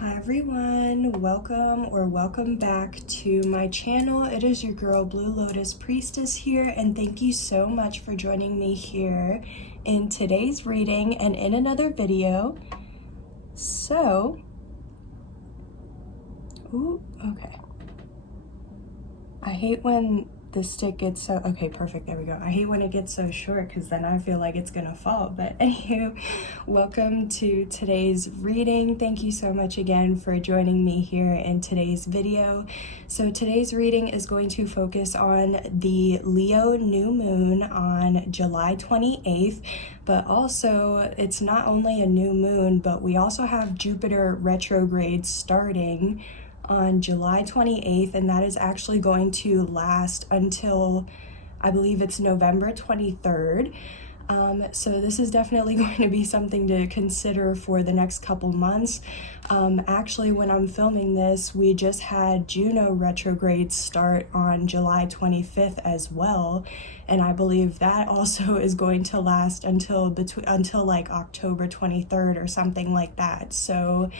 Hi everyone, welcome back to my channel. It is your girl Blue Lotus Priestess here, and thank you so much for joining me here in today's reading and in another video. Okay. I hate when the stick gets so, okay, perfect, there we go. I hate when it gets so short because then I feel like it's gonna fall. But anywho, welcome to today's reading. Thank you so much again for joining me here in today's video. So today's reading is going to focus on the Leo new moon on July 28th, but also it's not only a new moon, but we also have Jupiter retrograde starting on July 28th, and that is actually going to last until, I believe it's November 23rd. So this is definitely going to be something to consider for the next couple months. Actually, when I'm filming this, we just had Juno retrograde start on July 25th as well, and I believe that also is going to last until like October 23rd or something like that. So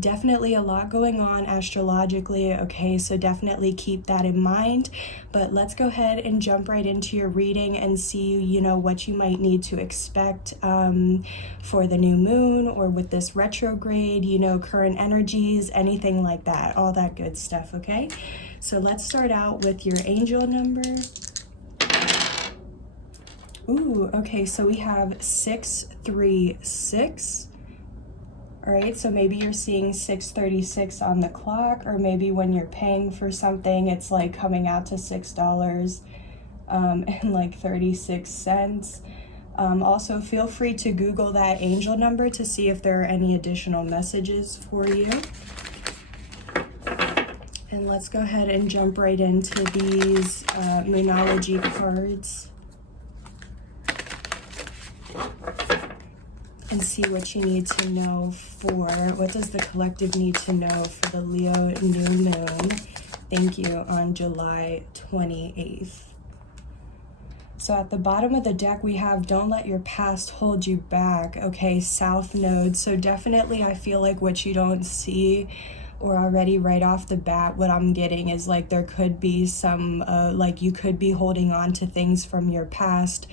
definitely a lot going on astrologically, okay, so definitely keep that in mind. But let's go ahead and jump right into your reading and see, what you might need to expect for the new moon or with this retrograde, current energies, anything like that, all that good stuff, okay? So let's start out with your angel number. Ooh, okay, so we have 636. All right, so maybe you're seeing 6:36 on the clock, or maybe when you're paying for something, it's like coming out to $6 and like 36 cents. Also, feel free to Google that angel number to see if there are any additional messages for you. And let's go ahead and jump right into these Moonology cards and see what you need to know for, what does the collective need to know for the Leo new moon, thank you, on July 28th. So at the bottom of the deck, we have don't let your past hold you back, okay, South Node. So definitely I feel like what you don't see or already right off the bat, what I'm getting is like there could be some, like you could be holding on to things from your past,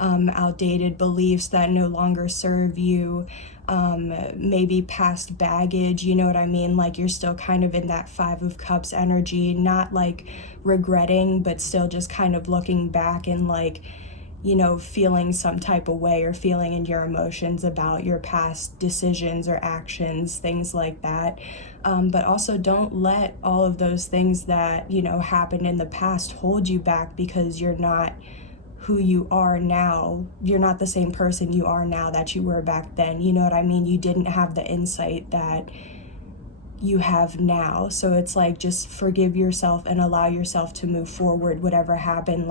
outdated beliefs that no longer serve you, maybe past baggage, you know what I mean? Like you're still kind of in that Five of Cups energy, not like regretting, but still just kind of looking back and like, feeling some type of way or feeling in your emotions about your past decisions or actions, things like that. But also don't let all of those things that, happened in the past hold you back, because you're not who you are now. You're not the same person you are now that you were back then. You know what I mean? You didn't have the insight that you have now. So it's like, just forgive yourself and allow yourself to move forward. Whatever happened,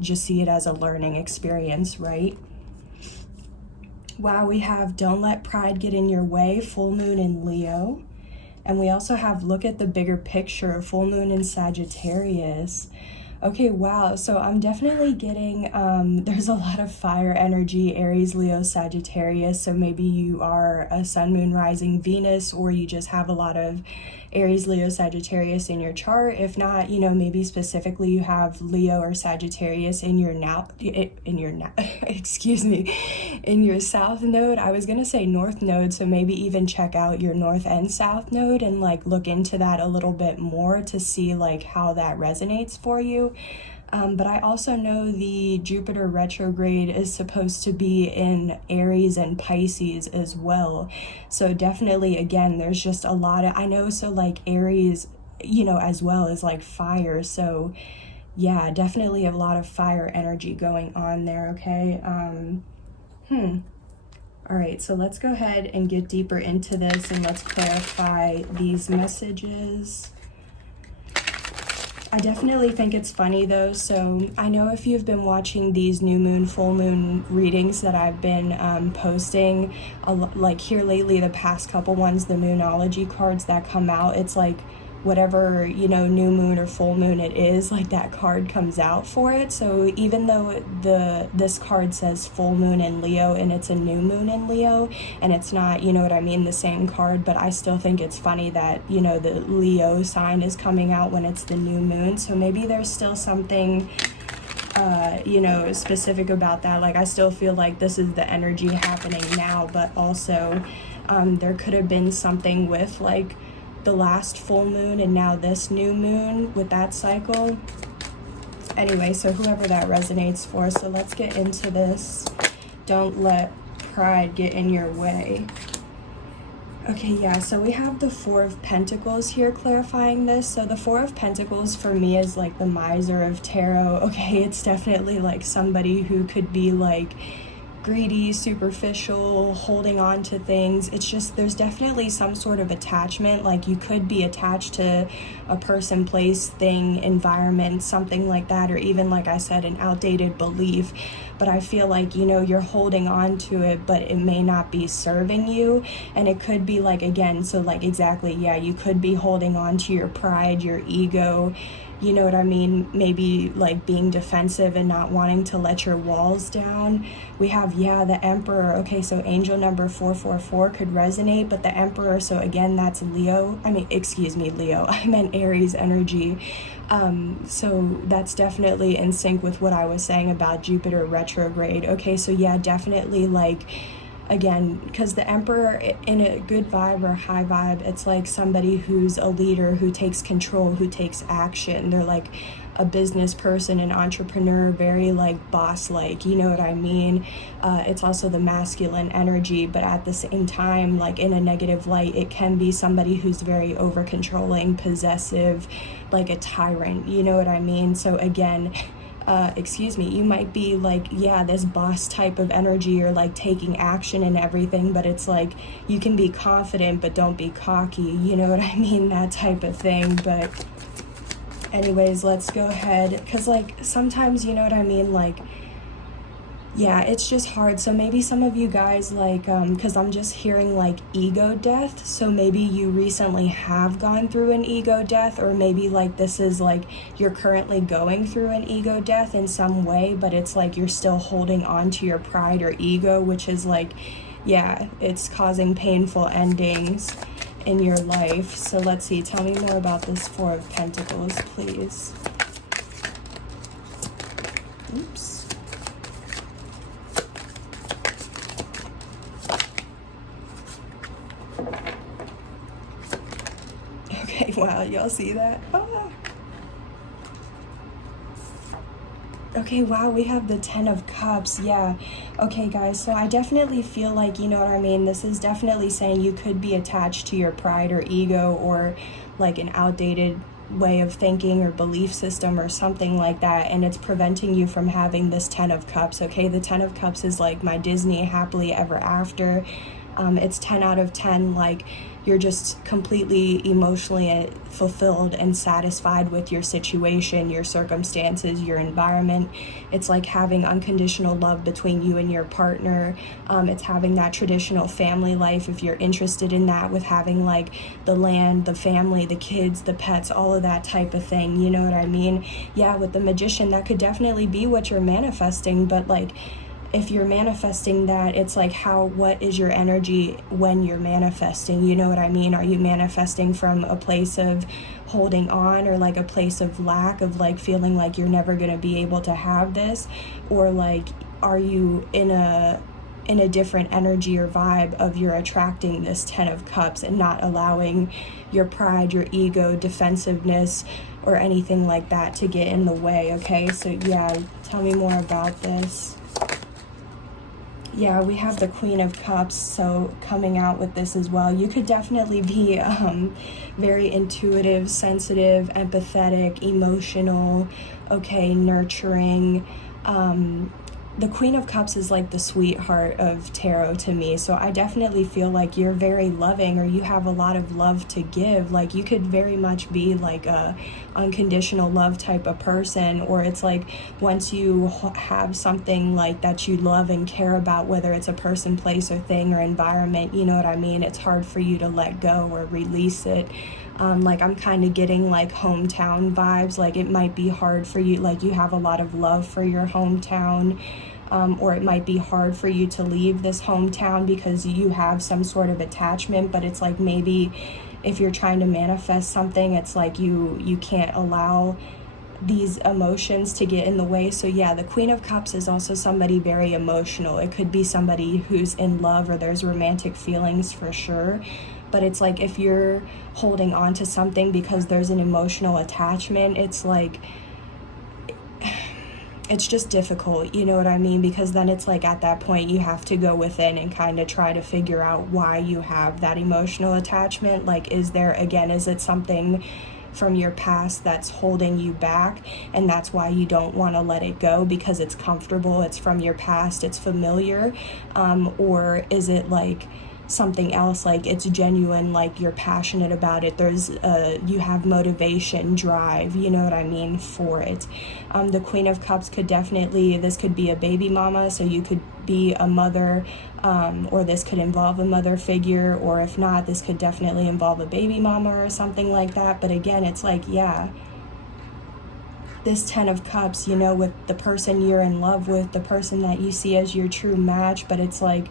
just see it as a learning experience, right? Wow, we have don't let pride get in your way, full moon in Leo. And we also have look at the bigger picture, full moon in Sagittarius. Okay, wow, so I'm definitely getting, there's a lot of fire energy, Aries, Leo, Sagittarius, so maybe you are a sun, moon, rising, Venus, or you just have a lot of Aries, Leo, Sagittarius in your chart. If not, maybe specifically you have Leo or Sagittarius in your in your South node. I was gonna say North node, so maybe even check out your North and South node and like look into that a little bit more to see like how that resonates for you. But I also know the Jupiter retrograde is supposed to be in Aries and Pisces as well. So definitely, again, there's just a lot of, I know, so like Aries, as well as like fire. So yeah, definitely a lot of fire energy going on there, okay? All right, so let's go ahead and get deeper into this and let's clarify these messages. I definitely think it's funny though, so I know if you've been watching these new moon, full moon readings that I've been posting, like here lately, the past couple ones, the Moonology cards that come out, it's like whatever, you know, new moon or full moon it is, like that card comes out for it. So even though this card says full moon in Leo and it's a new moon in Leo, and it's not, you know what I mean, the same card, but I still think it's funny that, you know, the Leo sign is coming out when it's the new moon. So maybe there's still something you know, specific about that. Like, I still feel like this is the energy happening now, but also there could have been something with like the last full moon and now this new moon with that cycle. Anyway, so whoever that resonates for, so let's get into this. Don't let pride get in your way. Okay, yeah, so we have the Four of Pentacles here clarifying this. So the Four of Pentacles for me is like the miser of tarot. Okay, it's definitely like somebody who could be like greedy, superficial, holding on to things. It's just, there's definitely some sort of attachment. Like, you could be attached to a person, place, thing, environment, something like that, or even, like I said, an outdated belief. But I feel like, you know, you're holding on to it, but it may not be serving you. And it could be like, again, so like exactly, yeah, you could be holding on to your pride, your ego, you know what I mean? Maybe like being defensive and not wanting to let your walls down. We have, yeah, the Emperor. Okay, so angel number 444 could resonate, but the Emperor, so again, that's Leo. Leo. I meant Aries energy. So that's definitely in sync with what I was saying about Jupiter retrograde. Okay, so yeah, definitely like, again, because the Emperor in a good vibe or high vibe, it's like somebody who's a leader, who takes control, who takes action. They're like a business person, an entrepreneur, very like boss-like, you know what I mean? It's also the masculine energy, but at the same time, like in a negative light, it can be somebody who's very over-controlling, possessive, like a tyrant, you know what I mean? So again, you might be like, yeah, this boss type of energy, or like taking action and everything, but it's like, you can be confident, but don't be cocky, you know what I mean? That type of thing. But anyways, let's go ahead, because like sometimes, you know what I mean, like, yeah, it's just hard. So maybe some of you guys, like, because I'm just hearing like ego death, so maybe you recently have gone through an ego death, or maybe like this is like you're currently going through an ego death in some way, but it's like you're still holding on to your pride or ego, which is like, yeah, it's causing painful endings in your life. So let's see, tell me more about this Four of Pentacles, please. Oops. Okay, wow, y'all see that? Ah. Okay, wow, we have the Ten of Cups, yeah. Okay, guys, so I definitely feel like, you know what I mean, this is definitely saying you could be attached to your pride or ego, or like an outdated way of thinking or belief system or something like that, and it's preventing you from having this Ten of Cups. Okay, the Ten of Cups is like my Disney happily ever after. It's 10 out of 10, like you're just completely emotionally fulfilled and satisfied with your situation, your circumstances, your environment. It's like having unconditional love between you and your partner. It's having that traditional family life, if you're interested in that, with having like the land, the family, the kids, the pets, all of that type of thing, you know what I mean? Yeah, with the Magician, that could definitely be what you're manifesting, but like, if you're manifesting that, it's like, what is your energy when you're manifesting? You know what I mean? Are you manifesting from a place of holding on, or like a place of lack, of like feeling like you're never going to be able to have this? Or like, are you in a different energy or vibe of you're attracting this Ten of Cups and not allowing your pride, your ego, defensiveness, or anything like that to get in the way? Okay, so yeah, tell me more about this. Yeah, we have the Queen of Cups, so coming out with this as well. You could definitely be very intuitive, sensitive, empathetic, emotional, okay, nurturing, the Queen of Cups is like the sweetheart of tarot to me. So I definitely feel like you're very loving, or you have a lot of love to give. Like you could very much be like a unconditional love type of person, or it's like once you have something like that you love and care about, whether it's a person, place, or thing, or environment, you know what I mean? It's hard for you to let go or release it. Like I'm kind of getting like hometown vibes. Like it might be hard for you, like you have a lot of love for your hometown, or it might be hard for you to leave this hometown because you have some sort of attachment. But it's like maybe if you're trying to manifest something, it's like you can't allow these emotions to get in the way. So yeah, the Queen of Cups is also somebody very emotional. It could be somebody who's in love, or there's romantic feelings for sure. But it's like if you're holding on to something because there's an emotional attachment, it's like it's just difficult, you know what I mean? Because then it's like at that point you have to go within and kind of try to figure out why you have that emotional attachment. Like is it something from your past that's holding you back, and that's why you don't want to let it go because it's comfortable, it's from your past, it's familiar? Or is it like something else, like it's genuine, like you're passionate about it, there's you have motivation, drive, you know what I mean, for it. The Queen of Cups could definitely, this could be a baby mama, so you could be a mother, or this could involve a mother figure, or if not, this could definitely involve a baby mama or something like that. But again, it's like, yeah, this 10 of Cups, you know, with the person you're in love with, the person that you see as your true match, but it's like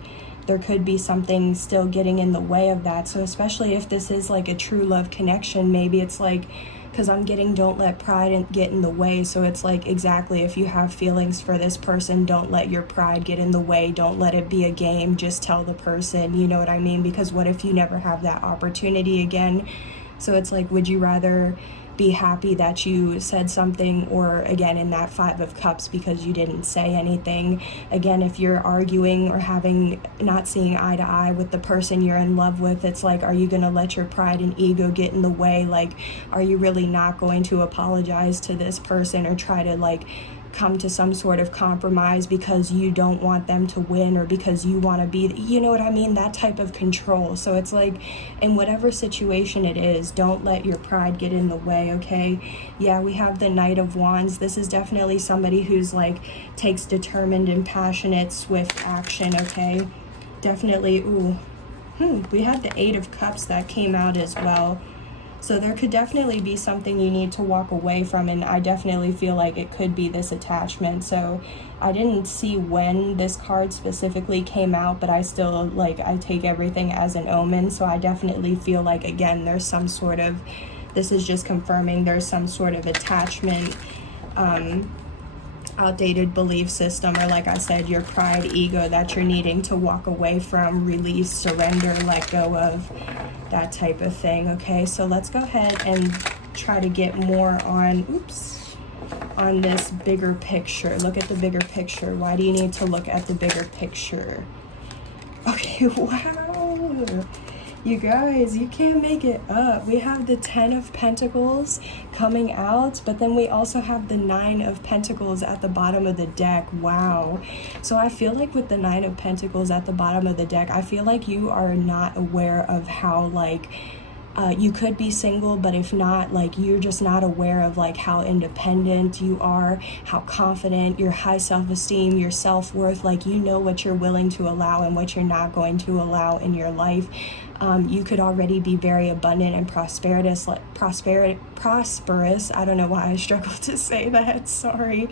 there could be something still getting in the way of that. So especially if this is like a true love connection, maybe it's like, because I'm getting don't let pride get in the way. So it's like, exactly, if you have feelings for this person, don't let your pride get in the way. Don't let it be a game. Just tell the person, you know what I mean? Because what if you never have that opportunity again? So it's like, would you rather be happy that you said something, or again in that 5 of Cups because you didn't say anything? Again, if you're arguing or not seeing eye to eye with the person you're in love with, it's like, are you going to let your pride and ego get in the way? Like, are you really not going to apologize to this person or try to like come to some sort of compromise because you don't want them to win, or because you want to be, you know what I mean, that type of control? So it's like, in whatever situation it is, don't let your pride get in the way, okay? Yeah, we have the Knight of Wands. This is definitely somebody who's like takes determined and passionate, swift action, okay? Definitely. We had the 8 of Cups that came out as well. So there could definitely be something you need to walk away from, and I definitely feel like it could be this attachment. So I didn't see when this card specifically came out, but I still, like, I take everything as an omen. So I definitely feel like, again, there's some sort of, this is just confirming there's some sort of attachment, outdated belief system, or like I said, your pride, ego that you're needing to walk away from, release, surrender, let go of, that type of thing. Okay, so let's go ahead and try to get more on this bigger picture. Look at the bigger picture. Why do you need to look at the bigger picture? Okay, wow. You guys, you can't make it up. We have the 10 of Pentacles coming out, but then we also have the 9 of Pentacles at the bottom of the deck. Wow. So I feel like with the 9 of Pentacles at the bottom of the deck, I feel like you are not aware of how, like, you could be single, but if not, like, you're just not aware of like how independent you are, how confident, your high self-esteem, your self-worth, like, you know what you're willing to allow and what you're not going to allow in your life. You could already be very abundant and prosperous. I don't know why I struggle to say that, sorry.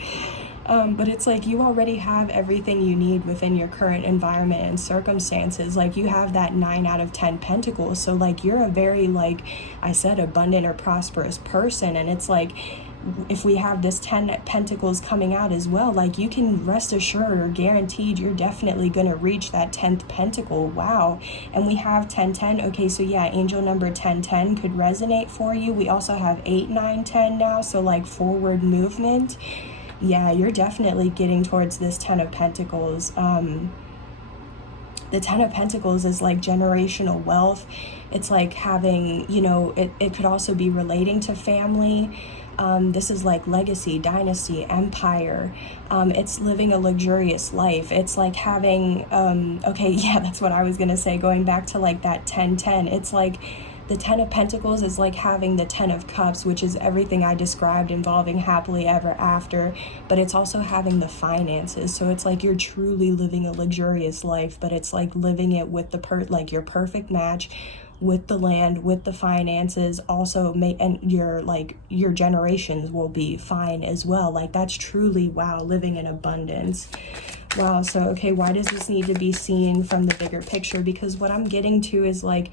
But it's like you already have everything you need within your current environment and circumstances. Like, you have that 9 out of 10 Pentacles. So like, you're a very, like I said, abundant or prosperous person. And it's like, if we have this 10 Pentacles coming out as well, like, you can rest assured or guaranteed you're definitely going to reach that 10th Pentacle. Wow. And we have 1010. Okay, so yeah, angel number 1010 could resonate for you. We also have 8, 9, 10 now. So like, forward movement. Yeah, you're definitely getting towards this 10 of Pentacles. The 10 of Pentacles is like generational wealth. It's like having, you know, it could also be relating to family. This is like legacy, dynasty, empire. It's living a luxurious life. It's like having, okay, yeah, that's what I was going to say, going back to like that 10-10. It's like the 10 of Pentacles is like having the 10 of Cups, which is everything I described involving happily ever after, but it's also having the finances. So it's like you're truly living a luxurious life, but it's like living it with the like your perfect match with the land, with the finances, also and your generations will be fine as well. Like that's truly, wow, living in abundance. Wow. So, okay, why does this need to be seen from the bigger picture? Because what I'm getting to is like,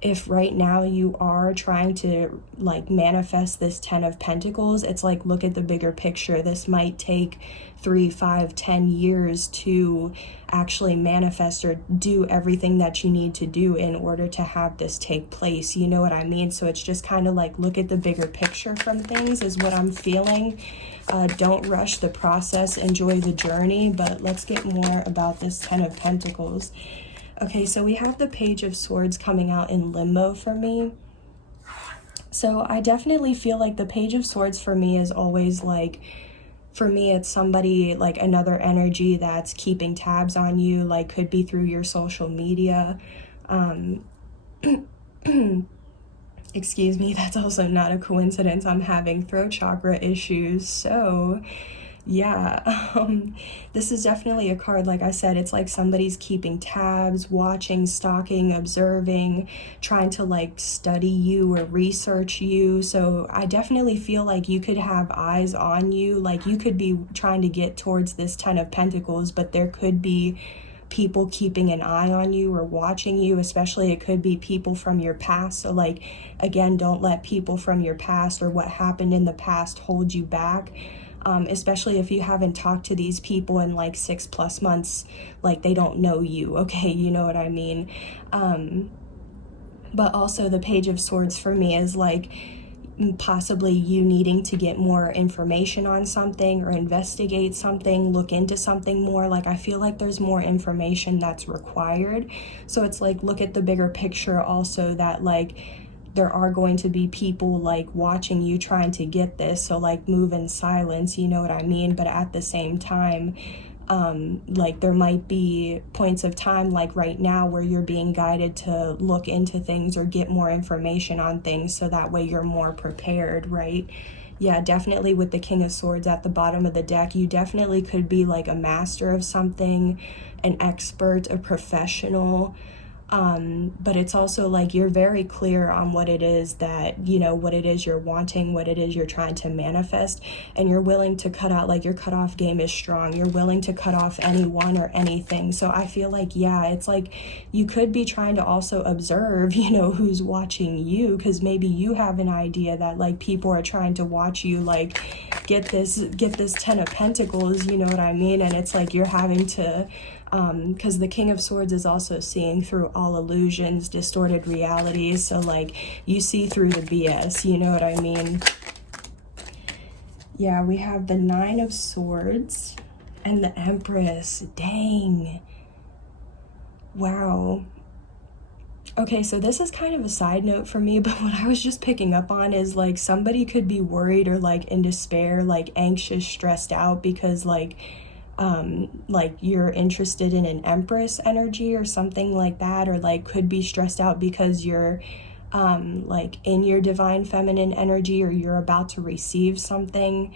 if right now you are trying to like manifest this 10 of Pentacles, it's like, look at the bigger picture. This might take 3, 5, 10 years to actually manifest or do everything that you need to do in order to have this take place. You know what I mean? So it's just kind of like, look at the bigger picture from things is what I'm feeling. Don't rush the process, enjoy the journey. But let's get more about this 10 of Pentacles. Okay, so we have the Page of Swords coming out in limbo for me. So I definitely feel like the Page of Swords for me is always like, for me, it's somebody, like another energy that's keeping tabs on you, like could be through your social media. Excuse me, that's also not a coincidence. I'm having throat chakra issues, so yeah, this is definitely a card, like I said, it's like somebody's keeping tabs, watching, stalking, observing, trying to like study you or research you. So I definitely feel like you could have eyes on you, like you could be trying to get towards this 10 of Pentacles, but there could be people keeping an eye on you or watching you, especially it could be people from your past. So like, again, don't let people from your past or what happened in the past hold you back. Especially if you haven't talked to these people in like 6+ months, like they don't know you, okay, you know what I mean? But also the Page of Swords for me is like possibly you needing to get more information on something or investigate something, look into something more. Like I feel like there's more information that's required. So it's like, look at the bigger picture also, that like there are going to be people like watching you trying to get this. So like move in silence, you know what I mean? But at the same time, like there might be points of time like right now where you're being guided to look into things or get more information on things, so that way you're more prepared, right? Yeah, definitely with the King of Swords at the bottom of the deck, you definitely could be like a master of something, an expert, a professional. But it's also like you're very clear on what it is that, you know, what it is you're wanting, what it is you're trying to manifest, and you're willing to cut out, like your cutoff game is strong. You're willing to cut off anyone or anything. So I feel like, yeah, it's like you could be trying to also observe, you know, who's watching you, because maybe you have an idea that like people are trying to watch you, like get this 10 of Pentacles, you know what I mean? And it's like you're having to, because the King of Swords is also seeing through all illusions, distorted realities. So like you see through the BS, you know what I mean? Yeah, we have the 9 of Swords and the Empress. Dang. Wow. Okay, so this is kind of a side note for me, but what I was just picking up on is like somebody could be worried or like in despair, like anxious, stressed out because like you're interested in an Empress energy or something like that, or like could be stressed out because you're like in your divine feminine energy, or you're about to receive something.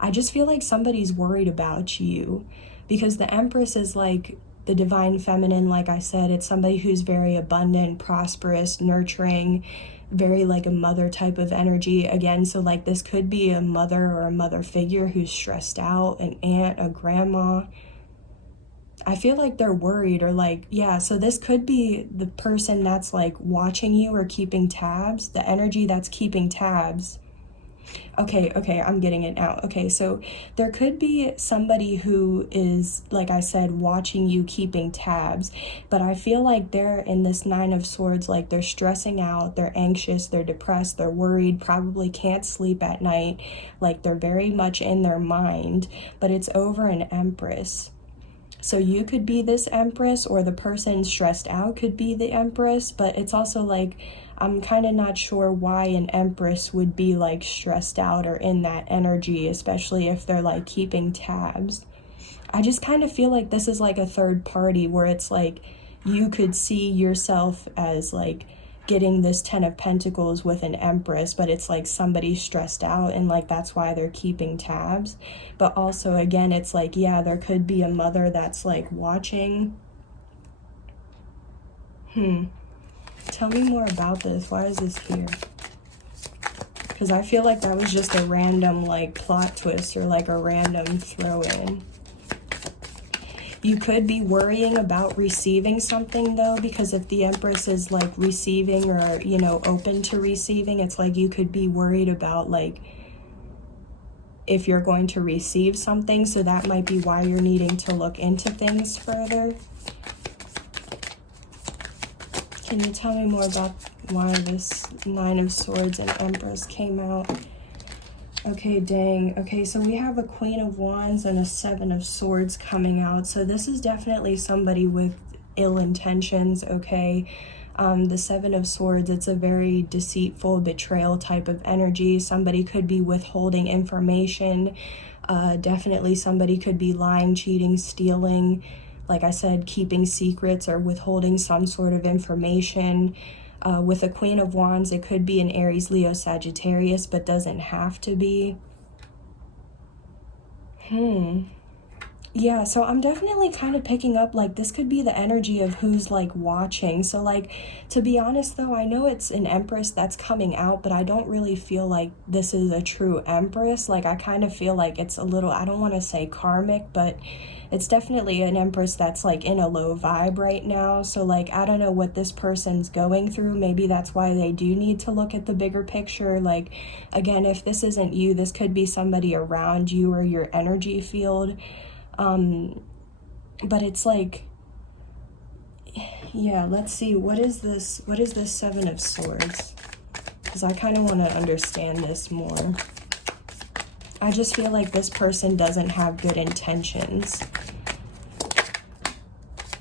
I just feel like somebody's worried about you, because the Empress is like the divine feminine. Like I said, it's somebody who's very abundant, prosperous, nurturing, very like a mother type of energy again. So like this could be a mother or a mother figure who's stressed out, an aunt, a grandma. I feel like they're worried, or like, yeah, so this could be the person that's like watching you or keeping tabs, the energy that's keeping tabs. Okay, I'm getting it now. Okay, so there could be somebody who is, like I said, watching you, keeping tabs, but I feel like they're in this 9 of Swords, like they're stressing out, they're anxious, they're depressed, they're worried, probably can't sleep at night, like they're very much in their mind, but it's over an Empress. So you could be this Empress, or the person stressed out could be the Empress, but it's also like, I'm kind of not sure why an Empress would be like stressed out or in that energy, especially if they're like keeping tabs. I just kind of feel like this is like a third party where it's like you could see yourself as like getting this 10 of Pentacles with an Empress, but it's like somebody stressed out and like that's why they're keeping tabs. But also, again, it's like, yeah, there could be a mother that's like watching. Tell me more about this. Why is this here? Because I feel like that was just a random like plot twist or like a random throw in. You could be worrying about receiving something though, because if the Empress is like receiving or, you know, open to receiving, it's like you could be worried about like if you're going to receive something. So that might be why you're needing to look into things further. Can you tell me more about why this 9 of Swords and Empress came out? Okay, dang. Okay, so we have a Queen of Wands and a 7 of Swords coming out. So this is definitely somebody with ill intentions, okay? The 7 of Swords, it's a very deceitful, betrayal type of energy. Somebody could be withholding information. Definitely somebody could be lying, cheating, stealing. Like I said, keeping secrets or withholding some sort of information. With a Queen of Wands, it could be an Aries, Leo, Sagittarius, but doesn't have to be. Yeah, so I'm definitely kind of picking up, like, this could be the energy of who's, like, watching. So, like, to be honest, though, I know it's an Empress that's coming out, but I don't really feel like this is a true Empress. Like, I kind of feel like it's a little, I don't want to say karmic, but it's definitely an Empress that's, like, in a low vibe right now. So, like, I don't know what this person's going through. Maybe that's why they do need to look at the bigger picture. Like, again, if this isn't you, this could be somebody around you or your energy field. But it's like, yeah, let's see, what is this 7 of Swords? Because I kind of want to understand this more. I just feel like this person doesn't have good intentions.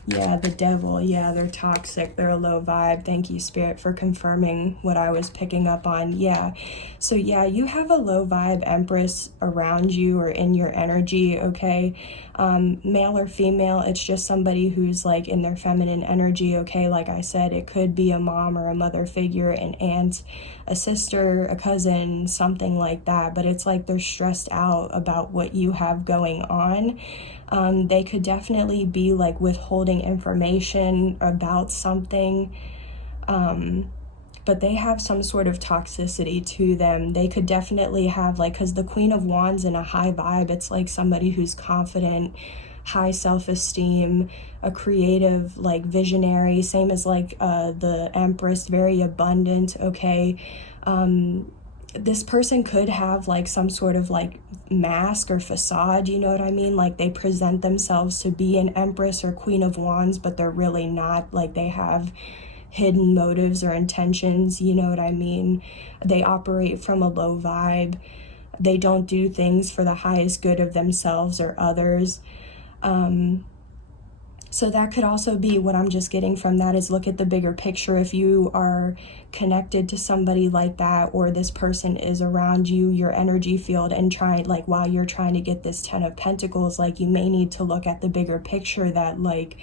Yeah, the Devil. Yeah, they're toxic. They're a low vibe. Thank you, Spirit, for confirming what I was picking up on. Yeah. So, yeah, you have a low vibe Empress around you or in your energy, okay? Male or female, it's just somebody who's, like, in their feminine energy, okay? Like I said, it could be a mom or a mother figure, an aunt, a sister, a cousin, something like that. But it's like they're stressed out about what you have going on. They could definitely be like withholding information about something, but they have some sort of toxicity to them. They could definitely have, like, because the Queen of Wands in a high vibe, it's like somebody who's confident, high self-esteem, a creative, like, visionary, same as like the Empress, very abundant, okay? This person could have like some sort of like mask or facade, you know what I mean? Like they present themselves to be an Empress or Queen of Wands, but they're really not. Like they have hidden motives or intentions, you know what I mean? They operate from a low vibe. They don't do things for the highest good of themselves or others. So that could also be what I'm just getting from that is look at the bigger picture. If you are connected to somebody like that, or this person is around you, your energy field, and try, like, while you're trying to get this 10 of Pentacles, like, you may need to look at the bigger picture that, like,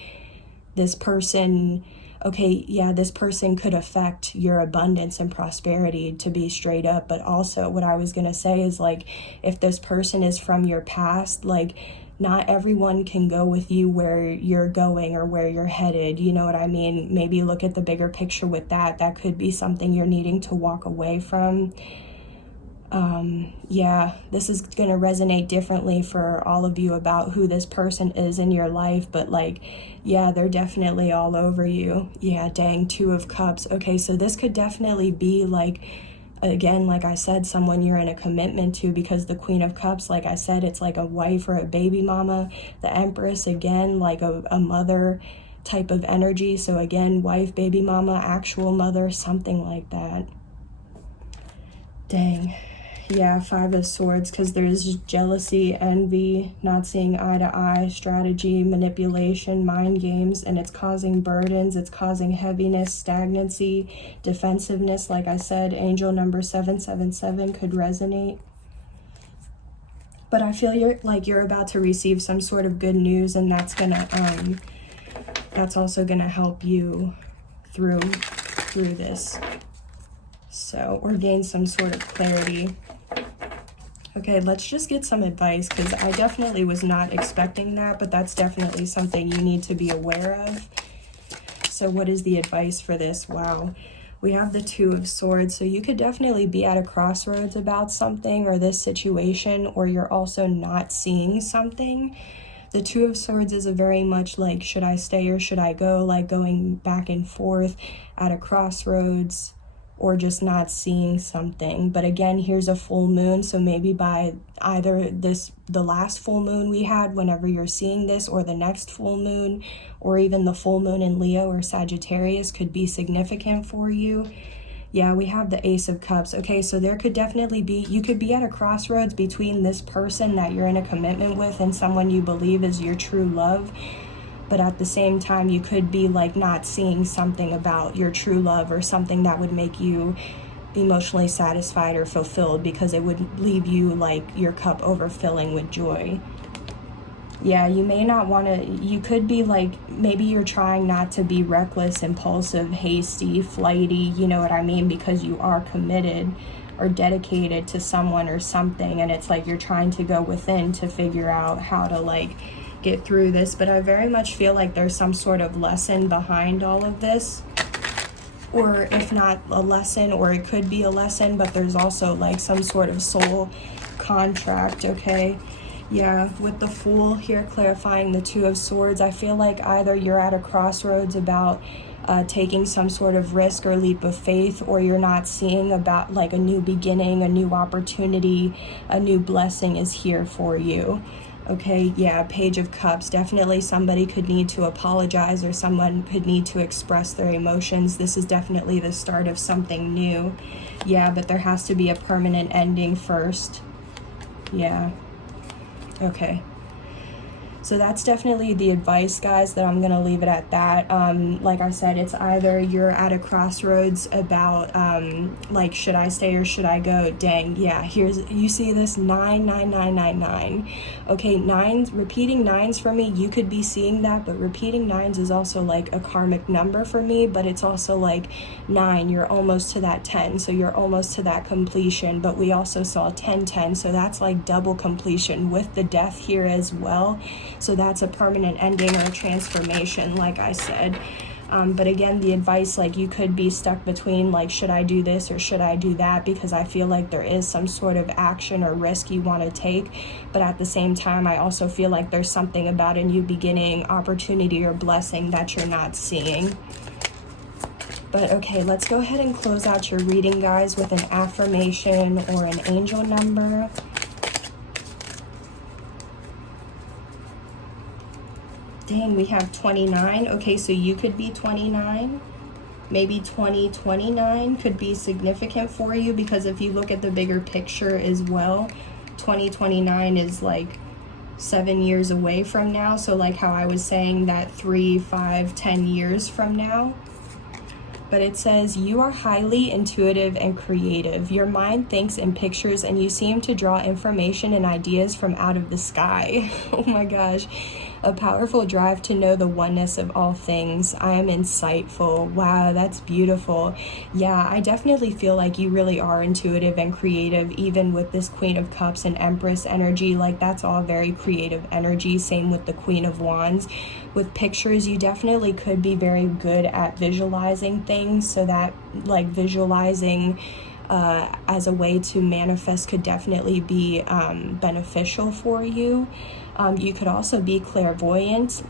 this person, okay, yeah, this person could affect your abundance and prosperity, to be straight up. But also what I was going to say is, like, if this person is from your past, like, not everyone can go with you where you're going or where you're headed, you know what I mean? Maybe look at the bigger picture with that. That could be something you're needing to walk away from. Yeah, this is going to resonate differently for all of you about who this person is in your life, but, like, yeah, they're definitely all over you. Yeah, dang, 2 of Cups. Okay, so this could definitely be, like, again, like I said, someone you're in a commitment to, because the Queen of Cups, like I said, it's like a wife or a baby mama. The Empress, again, like a mother type of energy. So again, wife, baby mama, actual mother, something like that. Dang. Yeah, Five of Swords, because there's jealousy, envy, not seeing eye to eye, strategy, manipulation, mind games, and it's causing burdens, it's causing heaviness, stagnancy, defensiveness. Like I said, angel number 777 could resonate. But I feel you're about to receive some sort of good news, and that's also gonna help you through this. So, or gain some sort of clarity. Okay, let's just get some advice, because I definitely was not expecting that, but that's definitely something you need to be aware of. So what is the advice for this? Wow. We have the Two of Swords, so you could definitely be at a crossroads about something or this situation, or you're also not seeing something. The Two of Swords is a very much like, should I stay or should I go, like going back and forth at a crossroads, or just not seeing something. But again, here's a full moon, so maybe by either the last full moon we had, whenever you're seeing this, or the next full moon, or even the full moon in Leo or Sagittarius could be significant for you. Yeah, we have the Ace of Cups. Okay, so there could definitely be, you could be at a crossroads between this person that you're in a commitment with and someone you believe is your true love. But at the same time, you could be like not seeing something about your true love, or something that would make you emotionally satisfied or fulfilled, because it would leave you like your cup overfilling with joy. Yeah, you may not want to, you could be like, maybe you're trying not to be reckless, impulsive, hasty, flighty, you know what I mean? Because you are committed or dedicated to someone or something, and it's like you're trying to go within to figure out how to like get through this. But I very much feel like there's some sort of lesson behind all of this, or if not a lesson, or it could be a lesson, but there's also like some sort of soul contract. Okay, yeah, with the Fool here clarifying the Two of Swords, I feel like either you're at a crossroads about taking some sort of risk or leap of faith, or you're not seeing about like a new beginning, a new opportunity, a new blessing is here for you. Okay, yeah, Page of Cups. Definitely somebody could need to apologize, or someone could need to express their emotions. This is definitely the start of something new. Yeah, but there has to be a permanent ending first. Yeah. Okay. So that's definitely the advice, guys, that I'm going to leave it at that. Like I said, it's either you're at a crossroads about, like, should I stay or should I go? Dang, yeah, you see this 99999. Okay, nines, repeating nines for me, you could be seeing that, but repeating nines is also like a karmic number for me, but it's also like 9, you're almost to that 10, so you're almost to that completion. But we also saw 1010, so that's like double completion with the death here as well. So that's a permanent ending or a transformation, like I said. But again, the advice, like, you could be stuck between, like, should I do this or should I do that? Because I feel like there is some sort of action or risk you want to take. But at the same time, I also feel like there's something about a new beginning, opportunity, or blessing that you're not seeing. But okay, let's go ahead and close out your reading, guys, with an affirmation or an angel number. Dang, we have 29. Okay, so you could be 29. Maybe 2029 could be significant for you, because if you look at the bigger picture as well, 2029 is like 7 years away from now. So like how I was saying that 3, 5, 10 years from now. But it says, you are highly intuitive and creative. Your mind thinks in pictures, and you seem to draw information and ideas from out of the sky. Oh my gosh. A powerful drive to know the oneness of all things. I am insightful. Wow, that's beautiful. Yeah, I definitely feel like you really are intuitive and creative, even with this Queen of Cups and Empress energy. Like, that's all very creative energy. Same with the Queen of Wands. With pictures, you definitely could be very good at visualizing things, so that like visualizing as a way to manifest could definitely be beneficial for you. You could also be clairvoyant.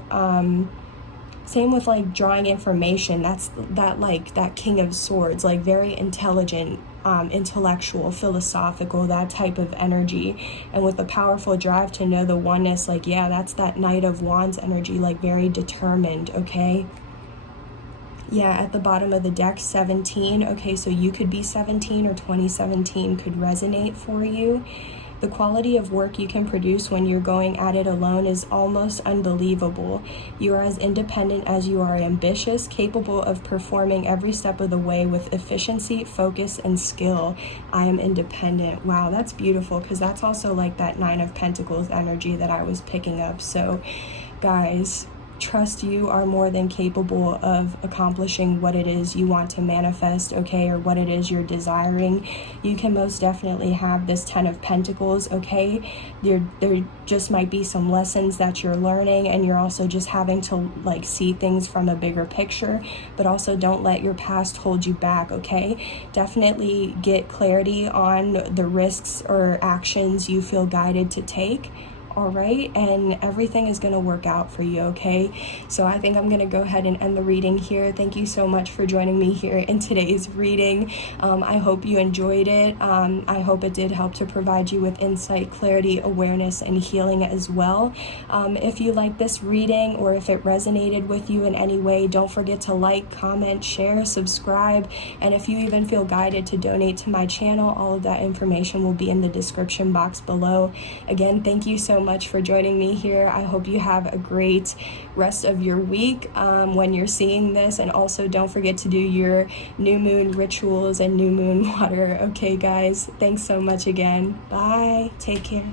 Same with like drawing information. That King of Swords, like very intelligent, intellectual, philosophical, that type of energy. And with the powerful drive to know the oneness, like, yeah, that's that Knight of Wands energy, like very determined. Okay. Yeah, at the bottom of the deck, 17. Okay, so you could be 17, or 2017 could resonate for you. The quality of work you can produce when you're going at it alone is almost unbelievable. You are as independent as you are ambitious, capable of performing every step of the way with efficiency, focus, and skill. I am independent. Wow, that's beautiful, because that's also like that Nine of Pentacles energy that I was picking up. So, guys, trust you are more than capable of accomplishing what it is you want to manifest, okay, or what it is you're desiring. You can most definitely have this 10 of Pentacles, okay? There just might be some lessons that you're learning, and you're also just having to like see things from a bigger picture, but also don't let your past hold you back, okay? Definitely get clarity on the risks or actions you feel guided to take. All right, and everything is going to work out for you, okay? So I think I'm going to go ahead and end the reading here. Thank you so much for joining me here in today's reading. I hope you enjoyed it. I hope it did help to provide you with insight, clarity, awareness, and healing as well. If you like this reading, or if it resonated with you in any way, don't forget to like, comment, share, subscribe, and if you even feel guided to donate to my channel, all of that information will be in the description box below. Again, thank you so much for joining me here. I hope you have a great rest of your week when you're seeing this, and also don't forget to do your new moon rituals and new moon water. Okay, guys, thanks so much again. Bye. Take care.